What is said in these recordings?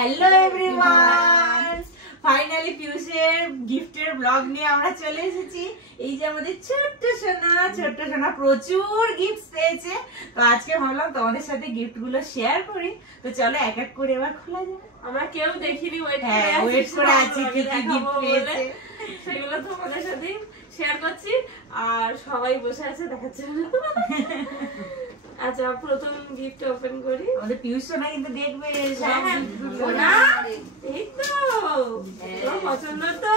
Hello everyone, finally পিউষের গিফটের blog নিয়ে আমরা চলে এসেছি। এই যে আমাদের ছোট্ট সোনা প্রচুর গিফট পেয়েছে, তো আজকে ভাবলাম তোমাদের সাথে গিফট গুলো শেয়ার করি। তো চলো এক এক করে এবার খোলা যাক। আমরা কেউ দেখিনি, ওয়েট করে আছি কি কি গিফট পেয়েছে সেগুলো তোমাদের সাথে শেয়ার করছি। আর সবাই বসে আছে দেখাচ্ছে। আচ্ছা, প্রথম গিফট ওপেন করি। আমাদের পিউষ সোনা কিন্তু দেখবে সব গিফটগুলো। না এই তো তোমার পছন্দ তো।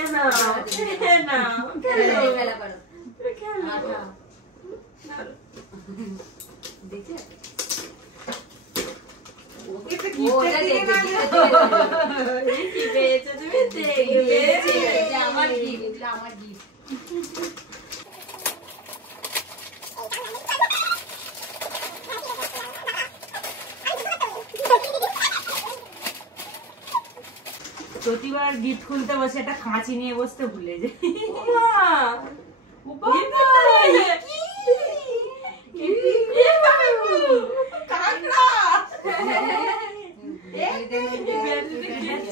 এ নাও, এ নাও, খেলো খেলো। দেখে কি পেয়েছো তুমি? দেখবে আমার গিফট, আমার গিফট। প্রতিবার গিফট খুলতে বসে একটা কাঁচি নিয়ে বসতে ভুলে যায়।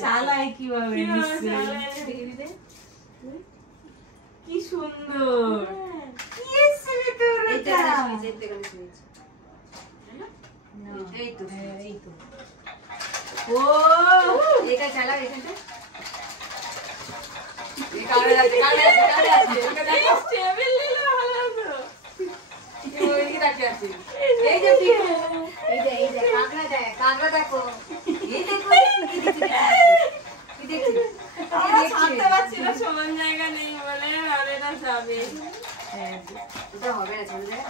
চালায় কিভাবে, কি সুন্দর। কি এসেছে তোর? এই তো ও এটা চালা, এখানটা কাঁকড়া দেখো, ছাড়তে পারছি না, সমান জায়গা নেই বলে আর এটা যাবে। ওটা হবে না, চলে যায়।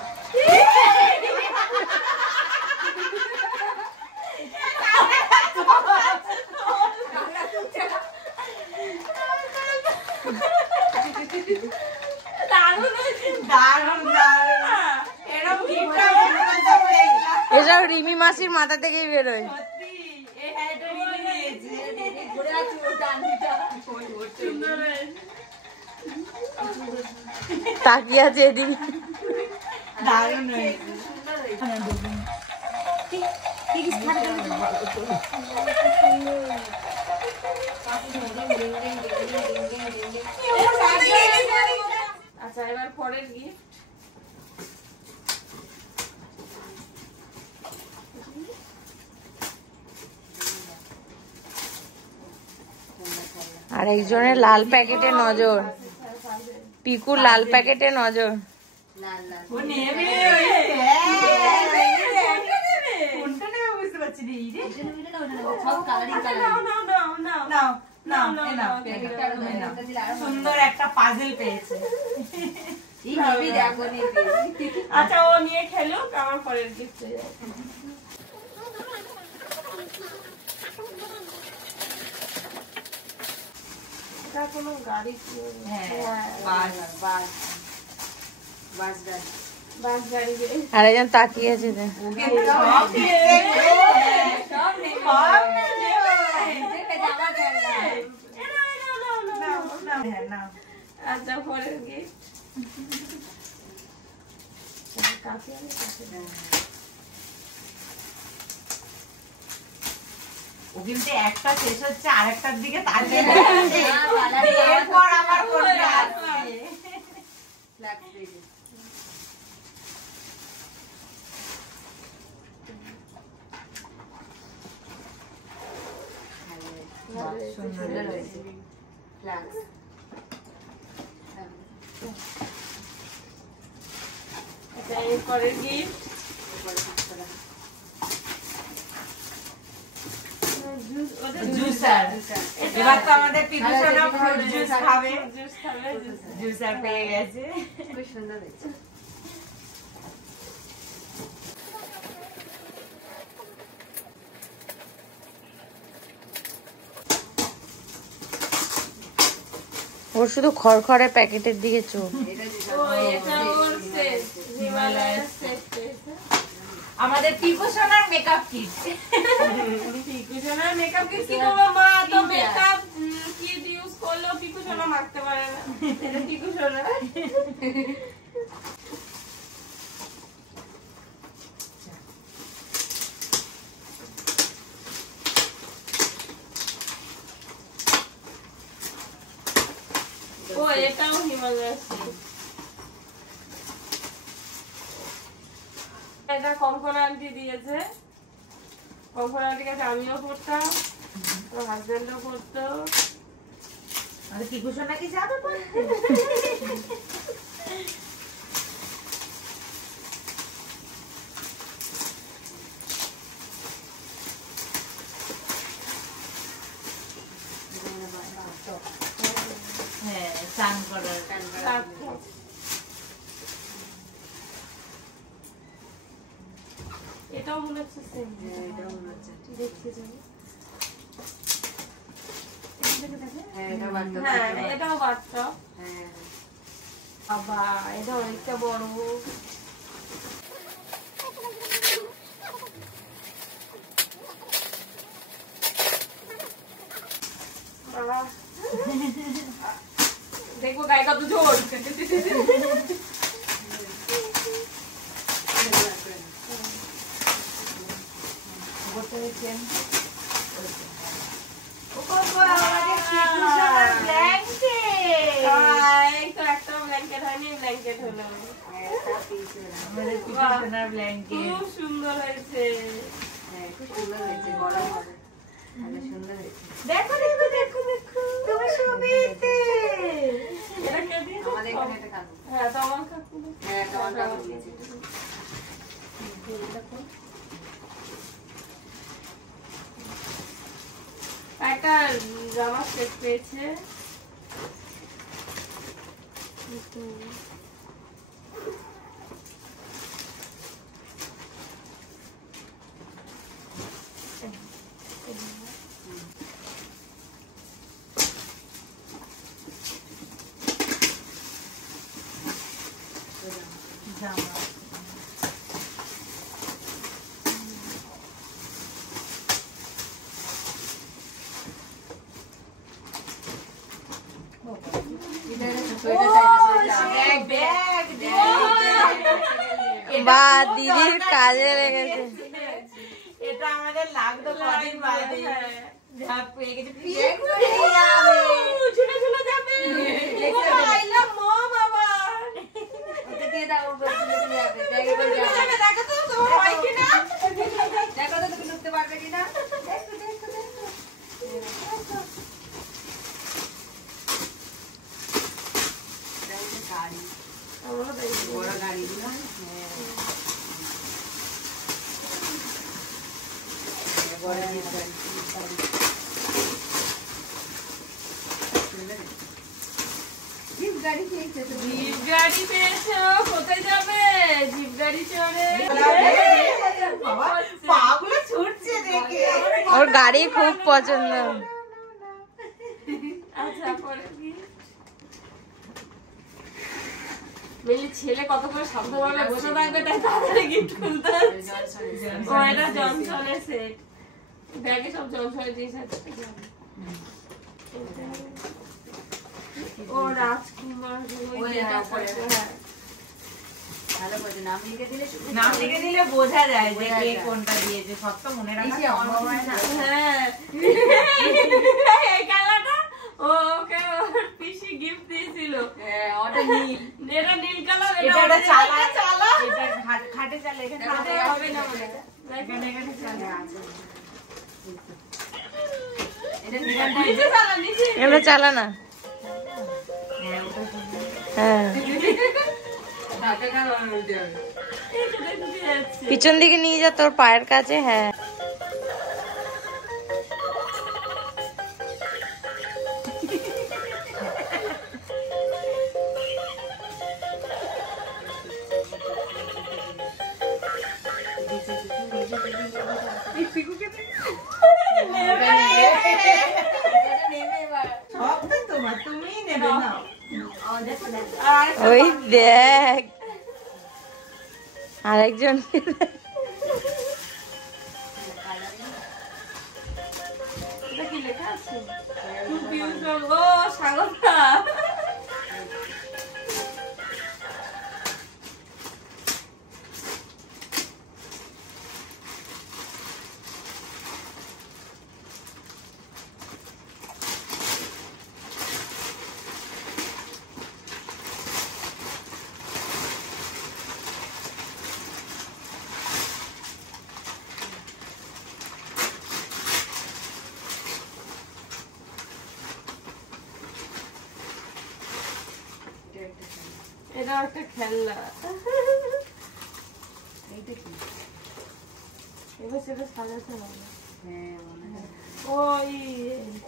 এসব রিমি মাসির মাথা থেকেই বেরোয়। তাকিয়ে আছে এদিকে। দারুণ আচ্ছা, এবার পরের গিফট। আর একজনের লাল প্যাকেটে নজর, পিকুর লাল প্যাকেটে নজর। লাল লাল ও নেবে, কোনটা নেবে বুঝতে পারছি না। এই রে সব কালারিং কালারিং। নাও নাও নাও নাও নাও নাও নাও, এ নাও, নাও, প্যাকেটটা আরো তুমি নাও। দিলে আরো সুন্দর একটা পাজল পেয়েছে। এই হেভি দেখো নেবে। আচ্ছা, ও নিয়ে খেলুক, আমার পরের গিফট। এটা কোনো গাড়ি? হ্যাঁ, বাস বাস বাস গাড়ি। বাস গাড়ি। আর একজন তাকিয়ে আছে। ওকে সব নেবে, সব নেবে। সব নেবে। জামা খেলনা। নাও, নাও, হ্যাঁ, নাও। আচ্ছা, পরের গিফট। কাছে ও কিন্তু একটা শেষ হচ্ছে আর একটার দিকে তাকিয়ে থাকছে। এরপর আমার কোনটা আসছে? ফ্ল্যাগ পেজে। সুন্দর হয়েছে। ফ্ল্যাগ। আচ্ছা, এর পরের গিফট। জুসার। এবার তো আমাদের পিকু সোনা ফ্রুট জুস খাবে। জুস খাবে, জুস। জুসার পেয়ে গেছে। খুব সুন্দর হয়েছে। ওর শুধু খড়খড়ে প্যাকেটের দিকে চোখ। এটা যে ও, এটা ওর সেট, হিমালয়ের সেট পেয়েছে। আমাদের পিকু সোনার মেকআপ কিট। পিকুসোনার মেকআপ কিট কি করবো মা? তো মেকআপ কিট ইউজ করলেও পিকুসোনা মাখতে পারে না। এটা পিকুসোনা। এটাও হিমালয় সিল্ক। এটা কঙ্কনা আন্টি দিয়েছে। কঙ্কনা আন্টির কাছে আমিও পড়তাম, আমার হাজবেন্ডও পড়তো। আমাদের পিকু সোনা কি যাবে পড়তে? হ্যাঁ, স্নান করার। এটাও মনে হচ্ছে সেম। দেখতে যাবো। হ্যাঁ, এটাও বাচ্চা। বাবা, এটা অনেকটা বড়। বাবা, দেখবো গায়ে কত জোর। একটা ব্ল্যাঙ্কেট হয়নি, ব্ল্যাঙ্কেট হলো। আমাদের পিকু সোনার ব্ল্যাঙ্কেট। খুব সুন্দর হয়েছে। দেখো দেখো দেখো দেখো, তুমি ছবিতে। এটা কে দিয়েছে? হ্যাঁ, তো আমার কাকু। একটা জামা সেট পেয়েছে। জামা। বা দিদির কাজে লেগেছে। এটা আমাদের লাগতো কদিন বাদে। যা পেয়ে গেছে, ঝুলে ঝুলে যাবে। I love mom আবার। ঝুলে যাবে, দেখো তো তোমার হয় কিনা। জিপ গাড়ি পেয়েছে তো। জিপ গাড়ি পেয়েছো, কোথায় যাবে? জিপ গাড়ি চড়ে। বাবা, পাগুলো ছুটছে দেখে। ওর গাড়ি খুব পছন্দ। আচ্ছা, পরে কি? মেয়ে ছেলে কত করে শব্দ বলে বসে থাকবে, তাই তাড়াতাড়ি গিফট খুলতে হচ্ছে। ও, এটা জনসনের সেট। ব্যাগে সব জনসনের জিনিস আছে। ও রাজকুমার, ওই যেটা পরে। হ্যাঁ, ভালো করে নাম লিখে দিলে নাম লিখে দিলে বোঝা যায় যে কে কোনটা দিয়েছে। সব তো মনে রাখা সম্ভব হয় না। হ্যাঁ। এই কালারটা ওকে ওর পিসি গিফট দিয়েছিল। ওটা নীল। এটা নীল কালার। এটা এটা চালা চালা। এটা খাটে চালা। এখানে খাটে হবে না মনে হয়। এখানে চালা আছে। এটা নিচে চালা, নিচে। এগুলো চালা না। হ্যাঁ, এটা দেখতে যাচ্ছে। পিছন দিকে নিয়ে যা তোর পায়ের কাছে। হ্যাঁ, সব তো তোমার, তুমিই নেবে না। আর ওই দেখ আরেকজন। এটা কি লেখা আছে? কনফিউশন। ও, স্বাগতা। এটা একটা খেলনা। এইটা কি? এবার সেটা সাজাতে হবে। হ্যাঁ, মনে হয়। ওই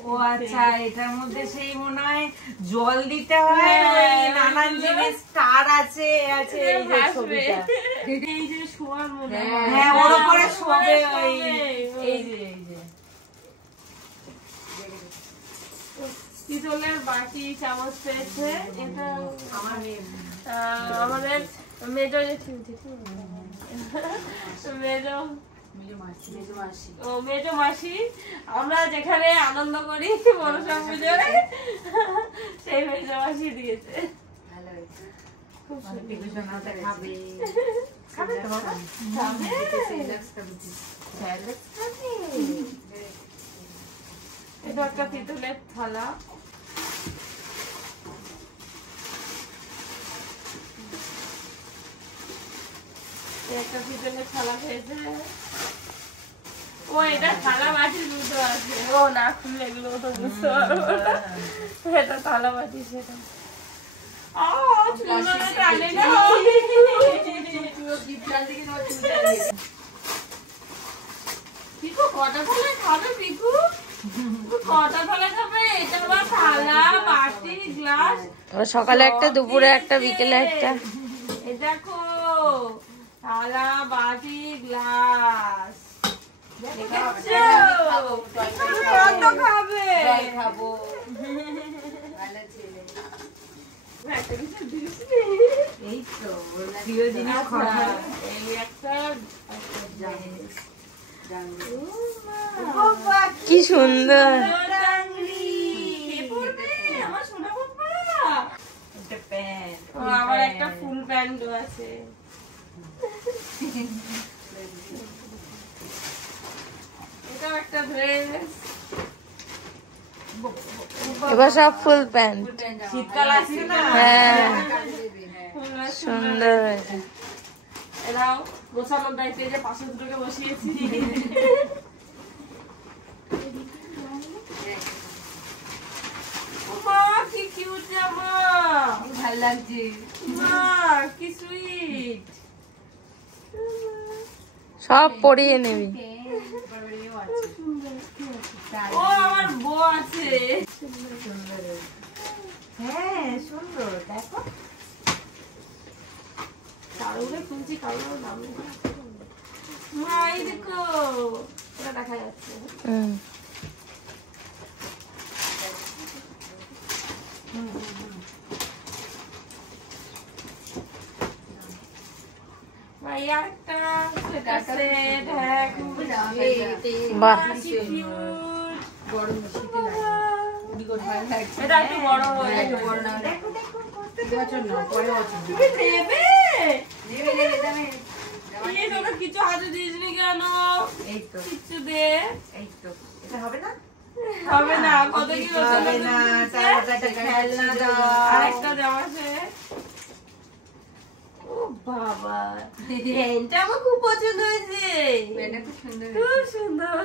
ও আচ্ছা, এটার মধ্যে সেই মনে হয় জল দিতে হয়, ওই নানান জিনিস স্টার আছে আছে এই যে ছবিটা। এই যে শোয়ার মনে হয়। হ্যাঁ, ওর উপরে শোবে ওই শোবে। এই যে পিতলের বাটি চামচ পেয়েছে। এটা আমার মেয়ে আমাদের মেজো মাসি। ও মেজো মাসি, আমরা যেখানে আনন্দ করি মনসা পুজোয়, সেই মেজো মাসি দিয়েছে। ভালো হয়েছে। খুব সুন্দর। টিকুসোনাতে খাবে। খাবে তো বাবা? খাবে? রিল্যাক্স করছি। এটা একটা পিতলের থালা। একটা পিতলের থালা খেয়েছে। ও এটা থালা বাটি দুটো আছে। ও না খুললে এগুলো তো বুঝতে পারবো না। এটা থালা বাটি সেটা। টানে না। পিকু কটা থালা খাবে? পিকু কটা থালা খাবে? এটা আবার থালা বাটি গ্লাস। সকালে একটা, দুপুরে একটা, বিকেলে একটা। এই দেখো থালা বাটি গ্লাস। কত খাবে? খাবো। ভালো ছেলে। একটা কিছু দিস এই তো ওর প্রিয় জিনিস খাওয়া। এই একটা কি সুন্দর। আমার সোনা বাবা। একটা প্যান্ট, ও, আমার একটা ফুল প্যান্টও আছে। এটাও একটা ড্রেস। এবার সব ফুল প্যান্ট। শীতকাল আসছে না? হ্যাঁ, সুন্দর। সুন্দর হয়েছে। এরাও গোছানোর দায়িত্বে যে পাশে দুটোকে বসিয়েছি। মা কি কিউট জামা। ভালো লাগছে। মা কি সুইট। সব পরিয়ে নিবি। ও আমার বউ আছে। হ্যাঁ, সুন্দর দেখো। কারোরে খুঁজছি কারোর নাম নেই। মা এই দেখো এটা দেখা যাচ্ছে। হুম। মা এই একটা সেটার সেট। হ্যাঁ খুব বাহ, কিউট। গরম শীতে লাগে। ভালো লাগছে। এটা একটু বড় হয়ে একটু গেছে। বড় না হলে বছর না, পরে বছর তুমি নেবে? নেবে নেবে দামে। এই তোকে কিছু হাতে দিসনি কেন? এই তো, কিছু দে। এই তো। এটা হবে না? হবে না, কত কি বছর হবে না, তার মধ্যে একটা খেলনা দাও। আরেকটা জামা সেট। ও বাবা, প্যান্টটা আমার খুব পছন্দ হয়েছে। এটা খুব সুন্দর। খুব সুন্দর।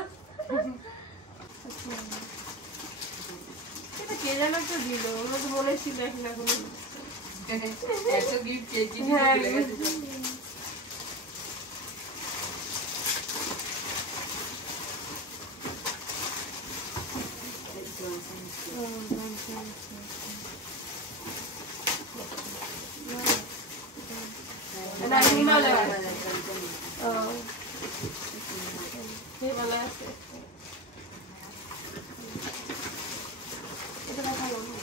এটা কে যেন তো দিল, ওগুলো তো মনে ছিল এখন কোনো। এত গিফট পেয়েছি হ্যাঁ, ভুলে গেছে। এটা হিমালয়। ও, হিমালয় আছে। এটা দেখাবো না।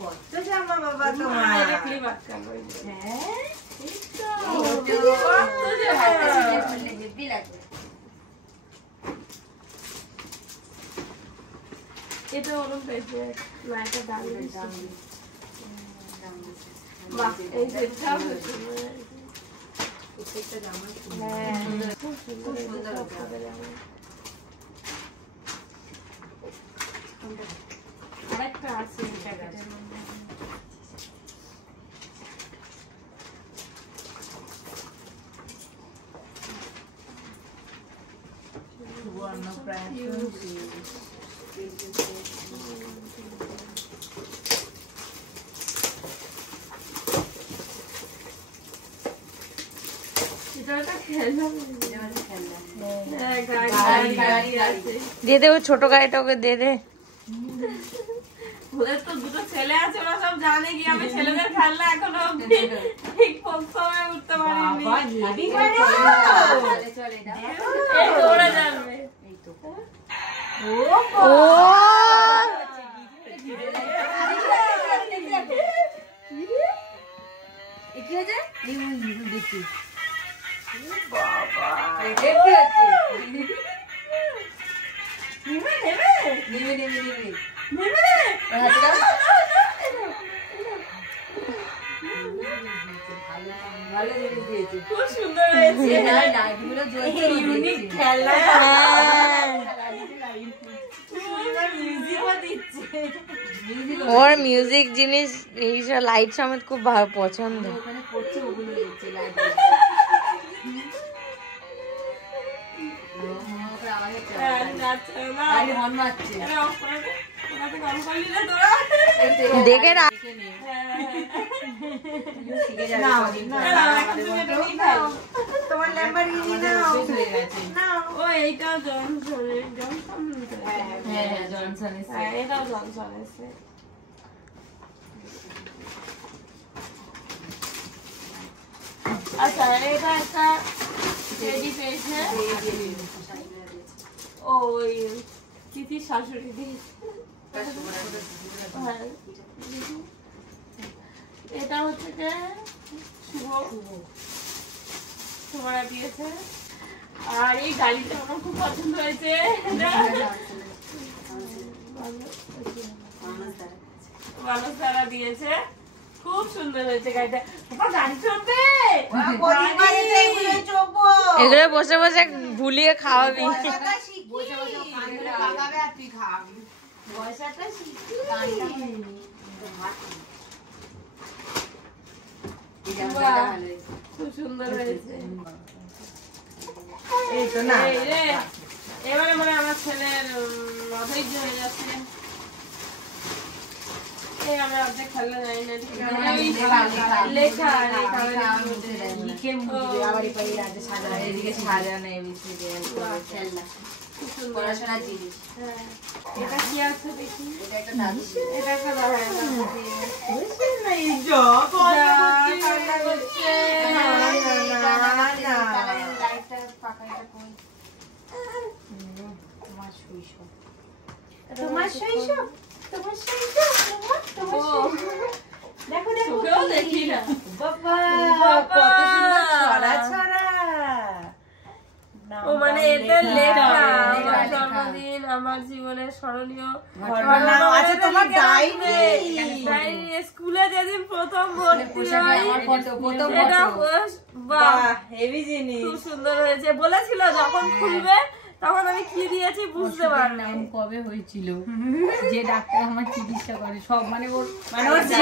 কত জামা বাবা এটা তোমার। ক্লিপ আটকানো ওই যে। হ্যাঁ, এই তো, কত জামা। হেভি লাগবে। এটা ওরম পেয়েছে না, এটা দামি বাহ, এই সেটটাও খুব সুন্দর হয়েছে। প্রত্যেকটা জামা হ্যাঁ, খুব সুন্দর হয়েছে সুন্দর সব হয়েছে। কটা জামা। আরেকটা আছে এই প্যাকেটের মধ্যে। এটা একটা খেলনা মনে হয়। হ্যাঁ, গাড়ি আছে। দিয়ে দে, ওই ছোট গাড়িটা ওকে দিয়ে দে। ওদের তো দুটো ছেলে আছে, ওরা সব জানে কি আমি ছেলেদের খেলনা এখনো অব্দি ঠিক সময় উঠতে পারিনি। বাবা, হেভি করে। চলে এটা এই তো ওরা জানবে। এই তো ও ও কি হয়েছে দেখি বাবা, কি হচ্ছে নেবে, নেবে, নেবে নেবে নেবে নেবে। ভালো জিনিস দিয়েছে খুব সুন্দর হয়েছে। না এগুলো জ্বলছে ইউনিক খেলনা। মিউজিকও দিচ্ছে। ওর মিউজিক জিনিস এইসব লাইট সমেত খুব পছন্দ। ওখানে পড়ছে ওগুলো দিচ্ছে লাইট হ্যাঁ, যাচ্ছে না। গাড়ি হর্ন মারছে এটা off করে দে। ওটা থেকে on করলি না তোরা? দেখে রাখ। শিখে যাবে নাও, কদিন নাও, পর। নাও, এখন তুমি এটা নিয়ে ফেলো। তোমার ল্যাম্বরগিনি নাও। শেষ হয়ে গেছে নাও। ও, এইটাও জনসনের, জনসন তো। হ্যাঁ জনসন হ্যাঁ, এটাও জনসন এসে। আচ্ছা, এটা একটা টেডি পেয়েছে। ও, ওই তিথির শাশুড়ি দিয়েছে। হ্যাঁ। এটা হচ্ছে যে শুভরা দিয়েছে। আর এই গাড়িটা আমার খুব পছন্দ হয়েছে। মানুষ দ্বারা দিয়েছে, খুব সুন্দর হয়েছে গাড়িটা। বাবা, গাড়ি চলবে। পরিবারে তো এগুলো চোখো। এগুলো বসে বসে ভুলিয়ে খাওয়াবি। পয়সাটা শিখি। কানগুলো পাকাবে আর তুই খাওয়াবি। পয়সাটা শিখি। এই জামাটা ভালো হয়েছে খুব সুন্দর হয়েছে। এই তো না। এই রে, এবারে মানে আমার ছেলের অধৈর্য হয়ে যাচ্ছে। এই আমি অর্ধেক খেলনা জানি না, ঠিক আছে? লেখা লিখে মুখে আবার এই পাইয়ে রাতে সাজানো এদিকে সাজানো এবিসিডি খেলনা খুব সুন্দর। পড়াশোনার জিনিস হ্যাঁ। এটা কি আছে দেখি? এটা একটা দাদু এটা একটা দাঁড়ায় না। বুঝছেন না, এই জগ কান্না করছে। না, না। লাইটটা পাকা এটা কোন তোমার শৈশব তোমার শৈশব, তোমার শৈশব, তোমার ও, শৈশব। দেখো দেখো চোখেও দেখি না। বাবা, বাবা। কত সুন্দর ছড়া ছড়া। ও মানে এটা লেখা, আমার লেখা। জন্মদিন, আমার জীবনের স্মরণীয় ঘটনা। আচ্ছা, তোমার ডায়েরি। ডায়েরি। স্কুলে যেদিন প্রথম ভর্তি পোশাকে হই, আমার ফটো প্রথম এটা ফটো বাহ, বাহ, হেভি জিনিস। খুব সুন্দর হয়েছে। বলেছিল যখন খুলবে তখন আমি কি দিয়েছি বুঝতে পারলাম। নাম কবে হয়েছিল যে ডাক্তার আমার চিকিৎসা করে সব মানে ওর মানে ওর যে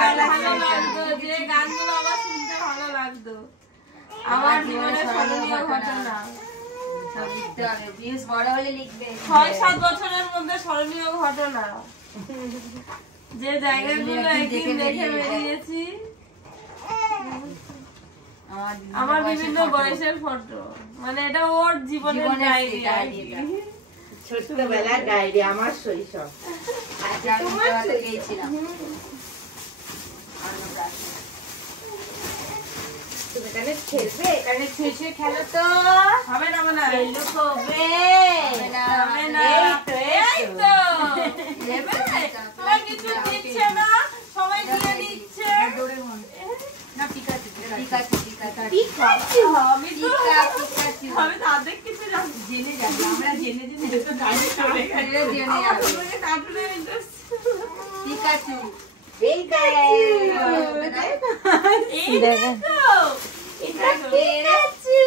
ভালো লাগতো, যে গানগুলো আমার শুনতে ভালো লাগতো, আমার জীবনের স্মরণীয় ঘটনা। সব লিখতে হবে প্লিজ বড় হলে লিখবে 6-7 বছরের মধ্যে স্মরণীয় ঘটনা, যে জায়গাগুলো একদিন দেখে বেরিয়েছি, আমার বিভিন্ন বয়সের ফটো, মানে এটা ওর জীবনের ডায়েরি আর কি। ছোটবেলার ডায়েরি, আমার শৈশব। আচ্ছা তোমার গিয়েছিলাম তুমি এখানে খেলবে? এখানে শেষে খেলো তো হবে না মানে খেলু কবে? হবে না। এই তো নেবে? সবাই কিছু দিচ্ছে না, সবাই দিয়ে দিচ্ছে। না পিকাচু পিকাচু পিকাচু পিকাচু। আমি তো পিকাচু আমি তো অর্ধেক কিছু জানি। জেনে যাবে আমরা জেনে জেনে তো জানি আমার জেনে যাবে তোমাকে কার্টুনের ইন্টারেস্ট। Pikachu Pikachu. এই দেখো এটা পিকাচু।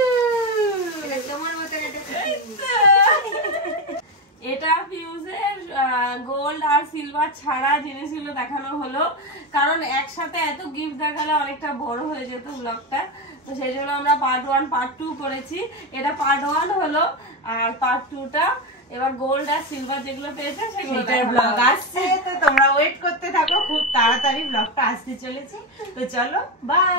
এটা ফিউজের গোল্ড আর সিলভার ছাড়া জিনিসগুলো দেখানো হলো, কারণ একসাথে এত গিফট দেখালে অনেকটা বড় হয়ে যেত ব্লগটা, তো সেই জন্য আমরা পার্ট 1 পার্ট 2 করেছি। এটা পার্ট 1 হলো, আর পার্ট 2টা এবার গোল্ড আর সিলভার যেগুলো পেয়েছে সেগুলো সেটার ব্লগ আসছে, তো তোমরা ওয়েট করতে থাকো, খুব তাড়াতাড়ি ব্লগটা আসতে চলেছে। তো চলো, বাই।